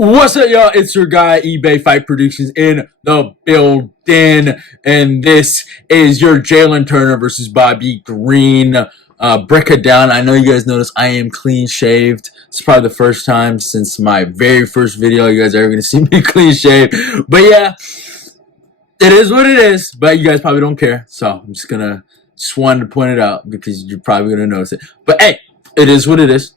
What's up, y'all? It's your guy, eBay Fight Predictions in the building. And this is your Jalin Turner versus Bobby Green. Break it down. I know you guys noticed I am clean shaved. It's probably the first time since my very first video you guys are ever going to see me clean shaved. But yeah, it is what it is. But you guys probably don't care. So I'm just wanted to point it out because you're probably going to notice it. But hey, it is what it is.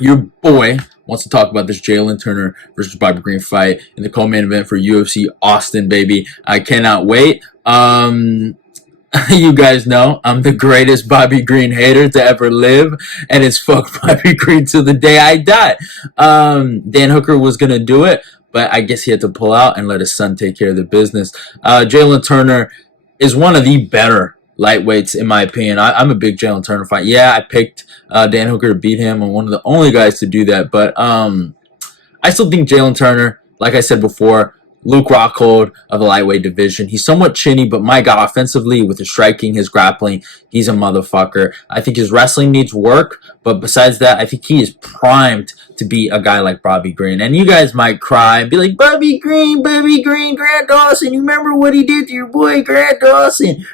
Your boy wants to talk about this Jalin Turner versus Bobby Green fight in the co-main event for UFC Austin, baby. I cannot wait. You guys know I'm the greatest Bobby Green hater to ever live, and it's fuck Bobby Green till the day I die. Dan Hooker was going to do it, but I guess he had to pull out and let his son take care of the business. Jalin Turner is one of the better lightweights, in my opinion. I'm a big Jalin Turner fan. Yeah, I picked Dan Hooker to beat him. I'm one of the only guys to do that. But I still think Jalin Turner, like I said before, Luke Rockhold of the lightweight division. He's somewhat chinny, but my God, offensively, with his striking, his grappling, he's a motherfucker. I think his wrestling needs work, but besides that, I think he is primed to be a guy like Bobby Green. And you guys might cry and be like, Bobby Green, Grant Dawson. You remember what he did to your boy Grant Dawson?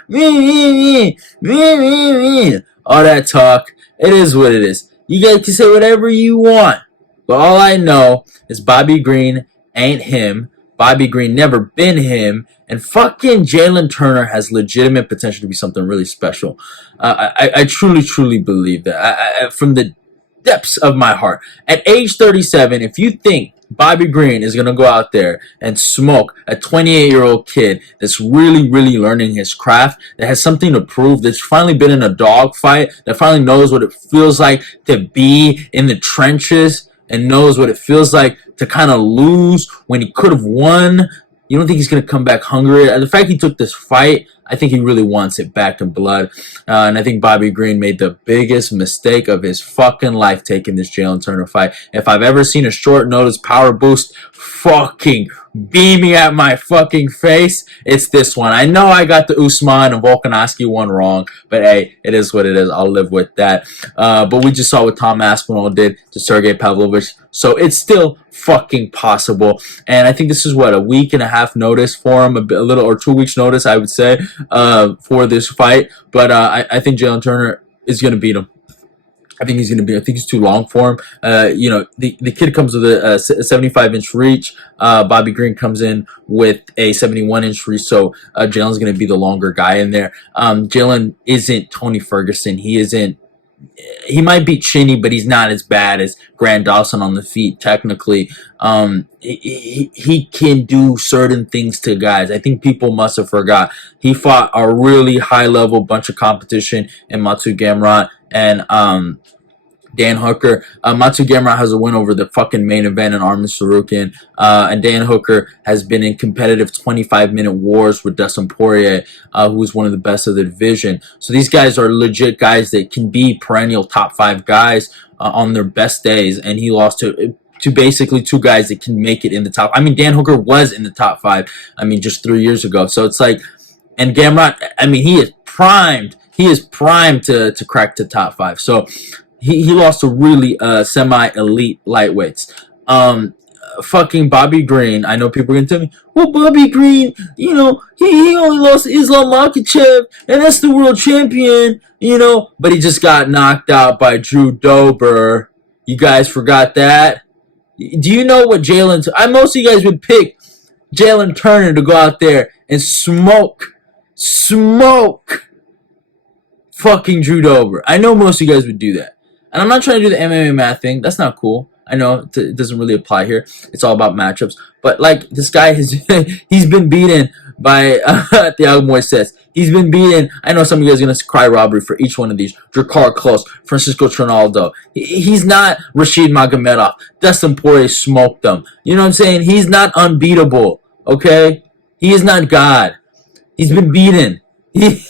All that talk. It is what it is. You guys can say whatever you want. But all I know is Bobby Green ain't him. Bobby Green never been him, and fucking Jalin Turner has legitimate potential to be something really special. I truly believe that from the depths of my heart. At age 37, if you think Bobby Green is going to go out there and smoke a 28-year-old kid that's really learning his craft, that has something to prove, that's finally been in a dog fight, that finally knows what it feels like to be in the trenches, and knows what it feels like to kind of lose when he could have won. You don't think he's going to come back hungry? And the fact he took this fight, I think he really wants it back in blood. And I think Bobby Green made the biggest mistake of his fucking life taking this Jalin Turner fight. If I've ever seen a short notice power boost fucking beaming at my fucking face, it's this one. I know I got the Usman and Volkanovski one wrong, but hey, it is what it is. I'll live with that. But we just saw what Tom Aspinall did to Sergey Pavlovich, so it's still fucking possible. And I think this is what, a week and a half notice for him, a little, or 2 weeks notice, I would say, for this fight. But I think Jalin Turner is going to beat him. I think he's too long for him. The kid comes with a 75-inch reach. Bobby Green comes in with a 71-inch reach. So Jalen's going to be the longer guy in there. Jalin isn't Tony Ferguson. He might be chinny, but he's not as bad as Grant Dawson on the feet, technically. He can do certain things to guys. I think people must have forgot. He fought a really high-level bunch of competition in Matsu Gamrot and Dan Hooker. Matsu Gamrot has a win over the fucking main event in Armin Sarukian. And Dan Hooker has been in competitive 25-minute wars with Dustin Poirier, who is one of the best of the division. So these guys are legit guys that can be perennial top 5 guys on their best days. And he lost to basically 2 guys that can make it in the top. I mean, Dan Hooker was in the top 5, just 3 years ago. So it's like, and Gamrot, he is primed. He is primed to crack the top 5. So he lost to really semi-elite lightweights. Fucking Bobby Green. I know people are going to tell me, well, Bobby Green, he only lost to Islam Makhachev, and that's the world champion, But he just got knocked out by Drew Dober. You guys forgot that? Do you know what most of you guys would pick Jalin Turner to go out there and smoke fucking Drew Dober. I know most of you guys would do that. And I'm not trying to do the MMA math thing. That's not cool. I know it doesn't really apply here. It's all about matchups. But, this guy he's been beaten by Thiago Moises. He's been beaten. I know some of you guys are going to cry robbery for each one of these. Drakkar Klose, Francisco Trinaldo. He's not Rashid Magomedov. Dustin Poirier smoked him. You know what I'm saying? He's not unbeatable. Okay? He is not God. He's been beaten. He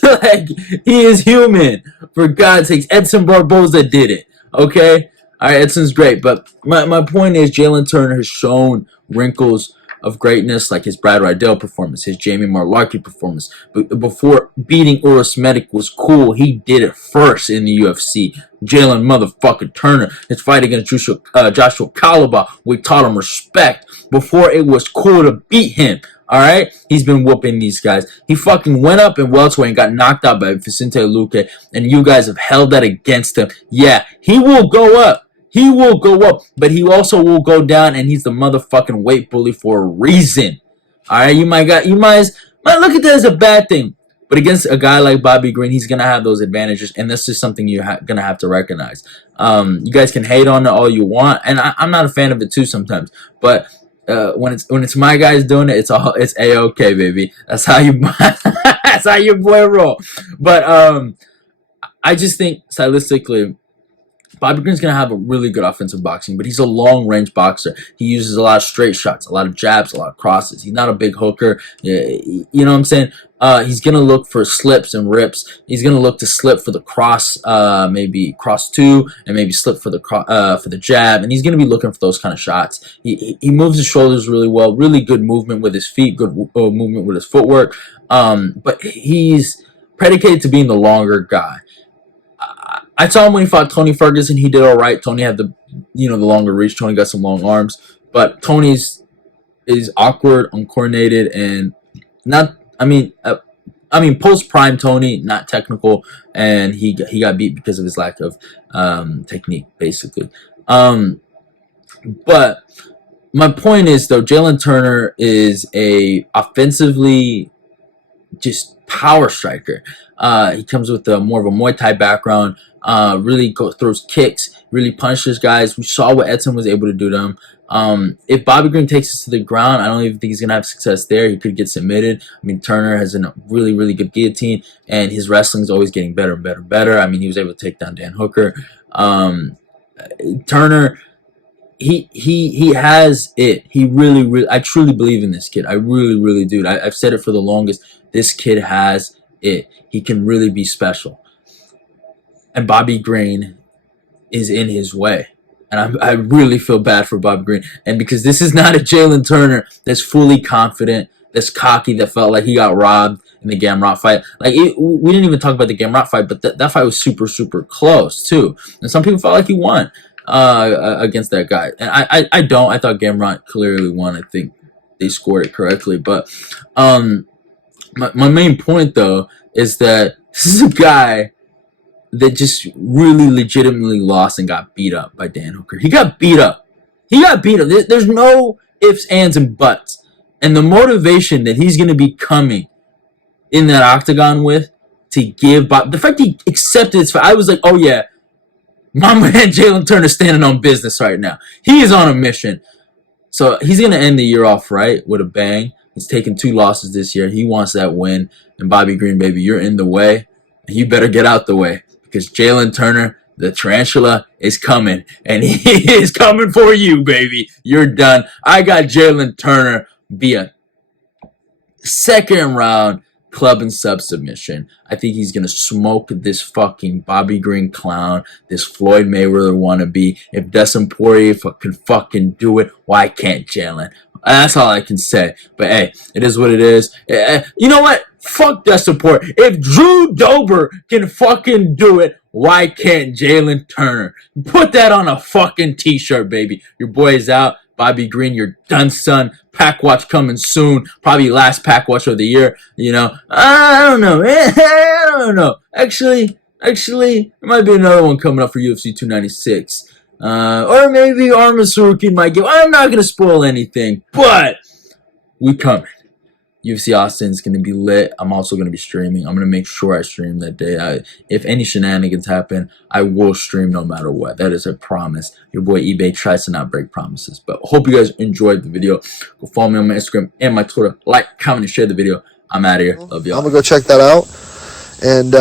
is human. For God's sakes. Edson Barboza did it. Okay? Alright, Edson's great. But my point is Jalin Turner has shown wrinkles of greatness, like his Brad Riddell performance, his Jamie Marlarkey performance. Before beating Uros Medic was cool, he did it first in the UFC. Jalin motherfucking Turner, his fight against Joshua Kalaba, we taught him respect before it was cool to beat him. Alright? He's been whooping these guys. He fucking went up in welterweight and got knocked out by Vicente Luque, and you guys have held that against him. Yeah, he will go up. He will go up, but he also will go down, and he's the motherfucking weight bully for a reason. Alright? You might look at that as a bad thing. But against a guy like Bobby Green, he's going to have those advantages, and that's just something you're going to have to recognize. You guys can hate on it all you want, and I'm not a fan of it too sometimes. But when it's my guys doing it, it's A-okay, baby. That's how that's how your boy roll. But I just think stylistically, Bobby Green's going to have a really good offensive boxing, but he's a long-range boxer. He uses a lot of straight shots, a lot of jabs, a lot of crosses. He's not a big hooker. You know what I'm saying? He's going to look for slips and rips. He's going to look to slip for the cross, maybe cross two, and maybe slip for the jab. And he's going to be looking for those kind of shots. He moves his shoulders really well, really good movement with his feet, good movement with his footwork. But he's predicated to being the longer guy. I saw him when he fought Tony Ferguson. He did all right. Tony had the longer reach. Tony got some long arms, but Tony's is awkward, uncoordinated, and not. I mean, post prime Tony, not technical, and he got beat because of his lack of technique, basically. But my point is, though, Jalin Turner is a offensively just power striker. He comes with more of a Muay Thai background. Really throws kicks, really punishes guys. We saw what Edson was able to do to him. If Bobby Green takes us to the ground, I don't even think he's going to have success there. He could get submitted. I mean, Turner has a really, really good guillotine, and his wrestling is always getting better and better and better. I mean, he was able to take down Dan Hooker. Turner, he has it. He really, really, I truly believe in this kid. I really, really do. I've said it for the longest. This kid has it. He can really be special. And Bobby Green is in his way. And I really feel bad for Bobby Green. And because this is not a Jalin Turner that's fully confident, that's cocky, that felt like he got robbed in the Gamrot fight. We didn't even talk about the Gamrot fight, but that fight was super, super close, too. And some people felt like he won against that guy. And I don't. I thought Gamrot clearly won. I think they scored it correctly. But my main point, though, is that this is a guy that just really legitimately lost and got beat up by Dan Hooker. He got beat up. There's no ifs, ands, and buts. And the motivation that he's going to be coming in that octagon with to give Bob, the fact he accepted his fight, I was like, oh yeah, my man Jalin Turner standing on business right now. He is on a mission. So he's going to end the year off right with a bang. He's taken 2 losses this year. He wants that win. And Bobby Green, baby, you're in the way. And you better get out the way. Because Jalin Turner, the tarantula, is coming. And he is coming for you, baby. You're done. I got Jalin Turner via second round club and sub submission. I think he's going to smoke this fucking Bobby Green clown, this Floyd Mayweather wannabe. If Dustin Poirier can fucking do it, why can't Jalin? That's all I can say. But hey, it is what it is. You know what? Fuck Dustin Poirier. If Drew Dober can fucking do it, why can't Jalin Turner? Put that on a fucking t-shirt, baby. Your boy is out. Bobby Green, you're done, son. Pack watch coming soon. Probably last pack watch of the year. You know, I don't know. I don't know. Actually, there might be another one coming up for UFC 296. Or maybe Arman Sarukian might give. I'm not going to spoil anything, but we coming. UFC Austin's going to be lit. I'm also going to be streaming. I'm going to make sure I stream that day. If any shenanigans happen, I will stream no matter what. That is a promise. Your boy eBay tries to not break promises. But hope you guys enjoyed the video. Go follow me on my Instagram and my Twitter. Like, comment, and share the video. I'm out of here. Love y'all. I'm going to go check that out. And,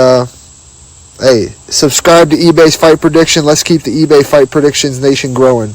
hey, subscribe to eBay's Fight Prediction. Let's keep the eBay Fight Predictions Nation growing.